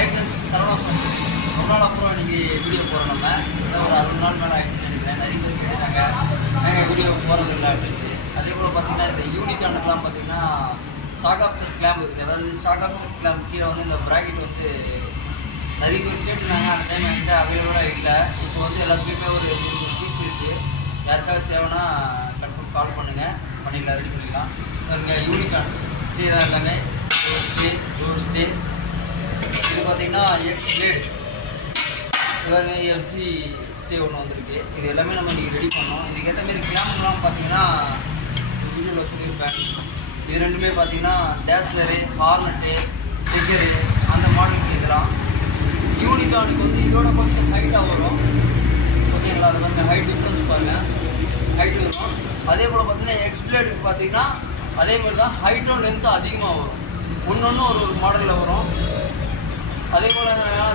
Licence Saravana factory ரொம்ப நாள் அப்புறம் இன்றைக்கி வீடியோ போகிறோம். நம்ம இதான் ஒரு 60 நாள் மேலே ஆயிடுச்சுன்னு நினைக்கிறேன். நிறைய பேர் கேட்டுட்டாங்க நாங்கள் வீடியோ போகிறது இல்லை அப்படின்ட்டு. அதே போல் பார்த்தீங்கன்னா இந்த யூனிகானுக்குலாம் பார்த்தீங்கன்னா ஷாக் ஆப்ஷன் கிளாம்பு, அதாவது ஷாக் ஆப்ஷன் கிளாம்பு கீழே வந்து இந்த ப்ராக்கெட் வந்து நிறைய பேர் கேட்டுருந்தாங்க. அந்த டைம் என்கிட்ட அவைலபிளாக இல்லை. இப்போ வந்து எல்லாத்துக்கிட்டே ஒரு பீஸ் இருக்குது. யாருக்காவது தேவைன்னா கன்ஃபார்ம் கால் பண்ணுங்கள், பண்ணிக்கலாம், ரெடி பண்ணிக்கலாம். இங்கே யூனிகான் ஸ்டே தான் எல்லாமே. டோர் ஸ்டே இது பார்த்தீங்கன்னா எக்ஸ் பிளேடு எல்லாமே எஃப்சி ஸ்டே ஒன்று வந்திருக்கு. இது எல்லாமே நம்ம இன்றைக்கி ரெடி பண்ணோம். இதுக்கேற்ற மாரி கிளாம்ப்லாம் பார்த்தீங்கன்னா வீடியோவில் சொல்லியிருப்பேன். இது ரெண்டுமே பார்த்தீங்கன்னா டேஸ்லரு, ஹார்னட்டு, ட்ரிக்கரு அந்த மாடலுக்கு இதெல்லாம். யூனிகானுக்கு வந்து இதோட கொஞ்சம் ஹைட்டாக வரும். ஓகேங்களா? அது வந்து ஹைட் டிஃப்ரென்ஸ் பாருங்கள், ஹைட் வரும். அதே போல் பார்த்தீங்கன்னா எக்ஸ் பிளேடுக்கு பார்த்தீங்கன்னா அதே மாதிரி தான் ஹைட்டும் லென்த்தும் அதிகமாக வரும். ஒன்று ஒரு மாடலில் வரும். அதே போல்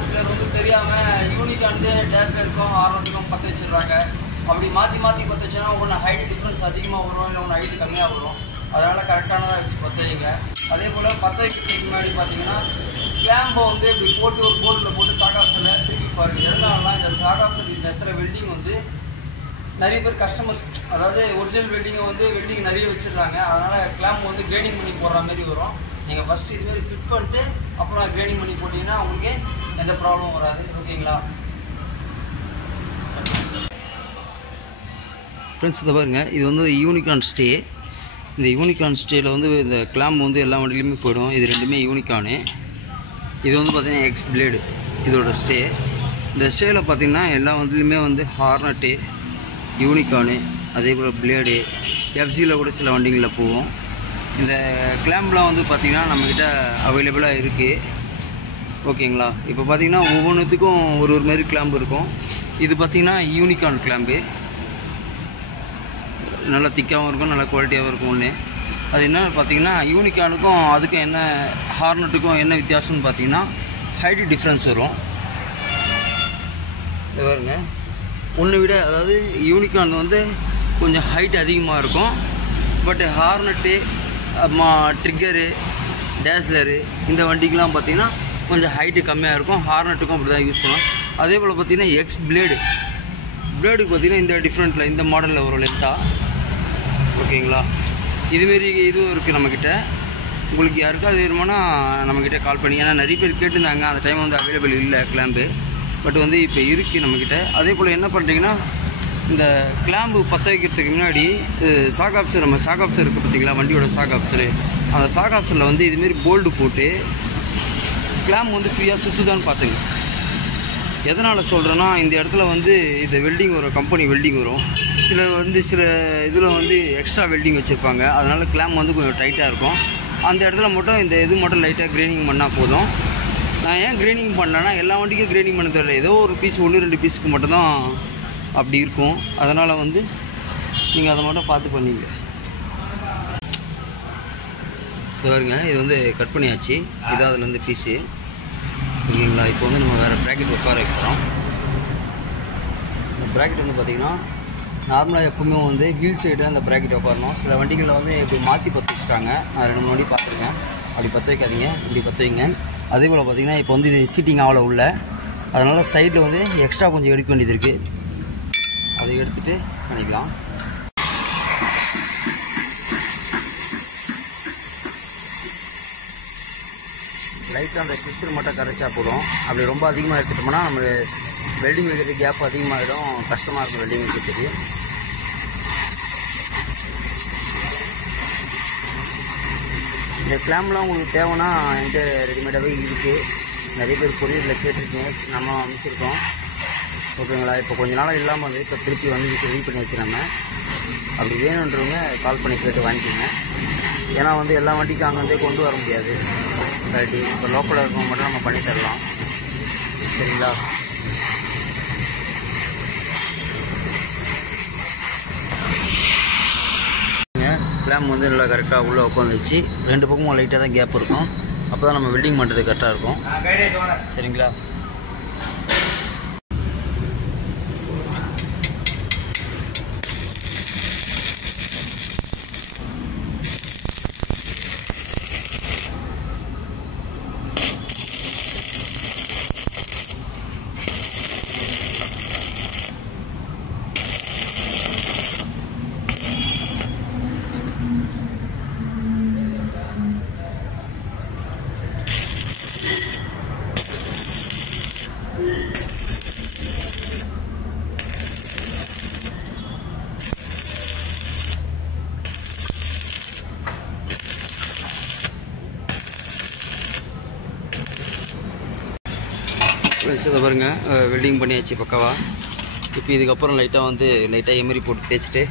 சிலர் வந்து தெரியாமல் யூனிகான் டேஸில் இருக்கும், ஹார்னட்டுக்கும் பற்ற வச்சிடுறாங்க. அப்படி மாற்றி பற்ற வச்சோன்னா ஒன்று ஹைட் டிஃப்ரென்ஸ் அதிகமாக வரும், இல்லை ஒன்று ஹைட்டு கம்மியாக வரும். அதனால் கரெக்டானதாக வச்சு பற்ற வைங்க. அதே போல் பற்ற வைக்கிறதுக்கு முன்னாடி பார்த்தீங்கன்னா கிளாம்பை வந்து இப்படி போட்டு ஒரு போர்டில் போட்டு ஷாக் ஆப்ஷனில் திருப்பி பாருங்கள். எதனாலனா இந்த ஷாக் ஆப்ஷன் இந்த இடத்துல வெல்டிங் வந்து நிறைய பேர் கஸ்டமர்ஸ், அதாவது ஒரிஜினல் வெல்டிங்கை வந்து வெல்டிங் நிறைய வச்சிடுறாங்க. அதனால் கிளாம்பு வந்து கிரைண்டிங் பண்ணி போடுற மாதிரி வரும். நீங்கள் ஃபஸ்ட்டு இதுமாரி ஃபிட் பண்ணிட்டு அப்புறம் கிரைண்டிங் பண்ணி போட்டிங்கன்னா உங்களுக்கு எந்த ப்ராப்ளமும் வராது. ஓகேங்களா ஃப்ரெண்ட்ஸ்? இதை பாருங்கள், இது வந்து யூனிகான் ஸ்டே. இந்த யூனிகான் ஸ்டேயில் வந்து இந்த கிளாம்பு வந்து எல்லா வண்டியிலுமே போயிடும். இது ரெண்டுமே யூனிகானு. இது வந்து பார்த்திங்கன்னா எக்ஸ் பிளேடு இதோட ஸ்டே. இந்த ஸ்டேயில் பார்த்திங்கன்னா எல்லா வண்டியிலுமே வந்து ஹார்னட்டு, யூனிகானு, அதே போல் பிளேடு, எஃப்சியில் கூட சில வண்டிகளில் போகும். இந்த கிளாம்ப்லாம் வந்து பார்த்திங்கன்னா நம்மக்கிட்ட அவைலபிளாக இருக்குது. ஓகேங்களா? இப்போ பார்த்திங்கன்னா ஒவ்வொன்றுத்துக்கும் ஒரு மாதிரி கிளாம்பு இருக்கும். இது பார்த்திங்கன்னா யூனிகான் கிளாம்பு. நல்லா திக்காகவும் இருக்கும், நல்லா குவாலிட்டியாகவும் இருக்கும். ஒன்று அது என்ன பார்த்திங்கன்னா யூனிகானுக்கும் அதுக்கும் என்ன, ஹார்னட்டுக்கும் என்ன வித்தியாசம்னு பார்த்திங்கன்னா ஹைட் டிஃப்ரென்ஸ் வரும். இது பாருங்க, ஒன்று விட அதாவது யூனிகான் வந்து கொஞ்சம் ஹைட் அதிகமாக இருக்கும். பட் ஹார்னட்டு, ட்ரிக்கரு, டேஸ்லரு இந்த வண்டிக்கெலாம் பார்த்திங்கன்னா கொஞ்சம் ஹைட்டு கம்மியாக இருக்கும். ஹார்னட்டுக்கும் அப்படி தான் யூஸ் பண்ணலாம். அதே போல் பார்த்திங்கன்னா எக்ஸ் பிளேடுக்கு பார்த்திங்கன்னா இந்த டிஃப்ரெண்ட்டில் இந்த மாடலில் வரும் லென்த்தாக. ஓகேங்களா? இதுமாரி இதுவும் இருக்குது நம்மக்கிட்ட. உங்களுக்கு யாருக்காவது வேணுமானா நம்மக்கிட்ட கால் பண்ணி, ஏன்னா நிறைய பேர் கேட்டுருந்தாங்க. அந்த டைம் வந்து அவைலபிள் இல்லை கிளாம்பு, பட் வந்து இப்போ இருக்குது நம்மக்கிட்ட. அதே போல் என்ன பண்ணுறீங்கன்னா இந்த கிளாம்பு பற்ற வைக்கிறதுக்கு முன்னாடி ஷாக் ஆப்ஷன், நம்ம ஷாக் ஆப்ஷன் இருக்குது பார்த்தீங்களா, வண்டியோட ஷாக் ஆப்ஷனு, அந்த ஷாக் ஆப்ஷனில் வந்து இதுமாரி போல்டு போட்டு கிளாம்பு வந்து ஃப்ரீயாக சுற்றுதான்னு பார்த்துங்க. எதனால் சொல்கிறேன்னா இந்த இடத்துல வந்து இந்த வெல்டிங் வரும், கம்பெனி வெல்டிங் வரும். சில இதில் வந்து எக்ஸ்ட்ரா வெல்டிங் வச்சுருப்பாங்க. அதனால் கிளாம்பு வந்து கொஞ்சம் டைட்டாக இருக்கும். அந்த இடத்துல மட்டும் இந்த இது மட்டும் லைட்டாக கிரைண்டிங் பண்ணால் போதும். நான் ஏன் கிரைண்டிங் பண்ணேன்னா எல்லா வண்டிக்கும் கிரைண்டிங் பண்ண தெரியல, ஏதோ ஒரு பீஸ் 1-2 பீஸுக்கு மட்டும்தான் அப்படி இருக்கும். அதனால் வந்து நீங்கள் அதை மட்டும் பார்த்து பண்ணிங்க. பாருங்க, இது வந்து கட் பண்ணியாச்சு. இதான் அதில் வந்து பீஸு. ஓகேங்களா? இப்போ வந்து நம்ம வேறு ப்ராக்கெட் உட்கார வைக்கிறோம். இந்த ப்ராக்கெட் வந்து பார்த்திங்கன்னா நார்மலாக எப்பவுமே வந்து வீல் சைடு தான் இந்த ப்ராக்கெட் உட்காரணும். சில வண்டிகளில் வந்து இப்படி மாற்றி பற்ற வச்சுட்டாங்க. நான் 2-3 வண்டி பார்த்துருக்கேன். அப்படி பற்ற வைக்காதீங்க, இப்படி பற்ற வைங்க. அதே போல் பார்த்திங்கன்னா இப்போ வந்து இது சீட்டிங் ஆகலை உள்ள, அதனால் சைடில் வந்து எக்ஸ்ட்ரா கொஞ்சம் எடுக்க வேண்டியது இருக்குது. அதை எடுத்துகிட்டு பண்ணிக்கலாம். லைட்டாக அந்த கிறிஸ்டல் மட்டும் கரைச்சா போதும். அப்படி ரொம்ப அதிகமாக எடுத்துட்டோம்னா நம்ம வெல்டிங் வைக்கிறது கேப் அதிகமாகிடும், கஷ்டமாக இருக்கும் வெல்டிங் வைக்கிறதுக்கு. இந்த கிளாம்ப்லாம் உங்களுக்கு தேவைன்னா என்கிட்ட ரெடிமேடாகவே இருக்குது. நிறைய பேர் கொரியரில் கேட்டிருக்கீங்க, நம்ம அமைச்சிருக்கோம். ஓகேங்களா? இப்போ கொஞ்ச நாளாக இல்லாமல் வந்து இப்போ திருப்பி வந்து ரெடி பண்ணி வச்சுருங்க. அப்படி வேணுன்றவங்க கால் பண்ணி கேட்டு வாங்கிக்கோங்க. ஏன்னா வந்து எல்லா வண்டிக்கும் அங்கேருந்தே கொண்டு வர முடியாது. கரெக்டி இப்போ லோக்கலில் இருக்கவங்க மட்டும் நம்ம பண்ணி தரலாம். சரிங்களா? கிளாம்ப் வந்து நல்லா கரெக்டாக உள்ளே உட்காந்துச்சு. 2 பக்கமும் லைட்டாக தான் கேப் இருக்கும். அப்போ தான் நம்ம வெல்டிங் பண்ணுறது கரெக்டாக இருக்கும். சரிங்களா? ஃப்ரெண்ட்ஸ் இதை பாருங்கள், வெல்டிங் பண்ணியாச்சு பக்காவா. இப்போ இதுக்கப்புறம் லைட்டாக எமரி போட்டு தேய்ச்சிட்டு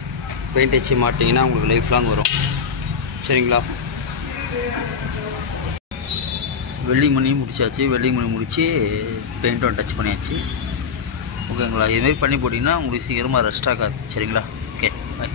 பெயிண்ட் அடிச்சு மாட்டிங்கன்னா உங்களுக்கு லைஃப் லாங் வரும். சரிங்களா? வெல்டிங் பண்ணி முடிச்சாச்சு. வெல்டிங் பண்ணி முடித்து பெயிண்ட்டும் டச் பண்ணியாச்சு. ஓகேங்களா? இதுமாரி பண்ணி போட்டிங்கன்னா உங்களுக்கு சீக்கிரமாக ரெஸ்ட் ஆகாது. சரிங்களா? ஓகே, பாய்.